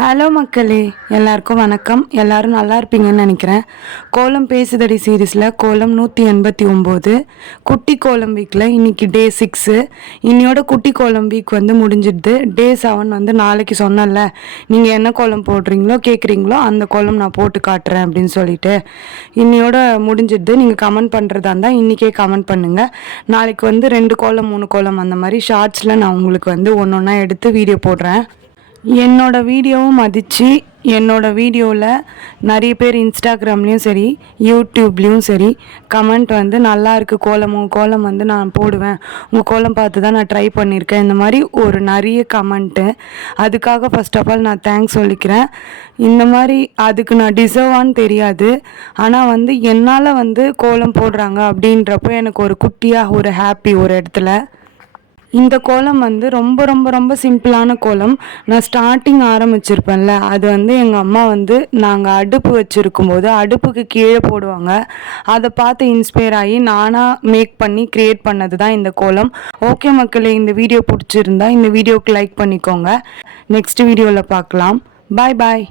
Hello மக்களே, எல்லாருக்கும் வணக்கம். எல்லாரும் நல்லா இருப்பீங்கன்னு நினைக்கிறேன். கோலம் பேசுதடி சீரீஸில் கோலம் 189 குட்டி கோலம் வீக்கில் இன்றைக்கி டே 6. இன்னையோட குட்டி கோலம் வீக் வந்து முடிஞ்சிடுது. டே 7 வந்து நாளைக்கு சொன்னல, நீங்கள் என்ன கோலம் போடுறீங்களோ கேட்குறீங்களோ அந்த கோலம் நான் போட்டு காட்டுறேன் அப்படின்னு சொல்லிட்டு இன்னையோட முடிஞ்சிடுது. நீங்கள் கமெண்ட் பண்ணுறதா இருந்தால் இன்றைக்கே கமெண்ட் பண்ணுங்கள். நாளைக்கு வந்து 2 கோலம் 3 கோலம் அந்த மாதிரி ஷார்ட்ஸில் நான் உங்களுக்கு வந்து ஒன்று ஒன்றா எடுத்து வீடியோ போடுறேன். என்னோடய வீடியோவும் மதித்து என்னோடய வீடியோவில் நிறைய பேர் இன்ஸ்டாகிராம்லேயும் சரி யூடியூப்லேயும் சரி கமெண்ட் வந்து நல்லா இருக்குது கோலம், உங்கள் கோலம் வந்து நான் போடுவேன், உங்கள் கோலம் பார்த்து தான் நான் ட்ரை பண்ணியிருக்கேன், இந்த மாதிரி ஒரு நிறைய கமெண்ட்டு. அதுக்காக ஃபர்ஸ்ட் ஆஃப் ஆல் நான் தேங்க்ஸ் சொல்லிக்கிறேன். இந்த மாதிரி அதுக்கு நான் டிசர்வான்னு தெரியாது, ஆனால் வந்து என்னால் வந்து கோலம் போடுறாங்க அப்படின்றப்போ எனக்கு ஒரு குட்டியாக ஒரு ஹாப்பி ஒரு இடத்துல. இந்த கோலம் வந்து ரொம்ப ரொம்ப ரொம்ப சிம்பிளான கோலம். நான் ஸ்டார்டிங் ஆரம்பிச்சிருப்பேன்ல, அது வந்து எங்கள் அம்மா வந்து நாங்கள் அடுப்பு வச்சுருக்கும்போது அடுப்புக்கு கீழே போடுவாங்க, அதை பார்த்து இன்ஸ்பயர் ஆகி நானாக மேக் பண்ணி க்ரியேட் பண்ணது தான் இந்த கோலம். ஓகே மக்களே, இந்த வீடியோ பிடிச்சிருந்தா இந்த வீடியோவுக்கு லைக் பண்ணிக்கோங்க. நெக்ஸ்ட் வீடியோவில் பார்க்கலாம். பாய் பாய்.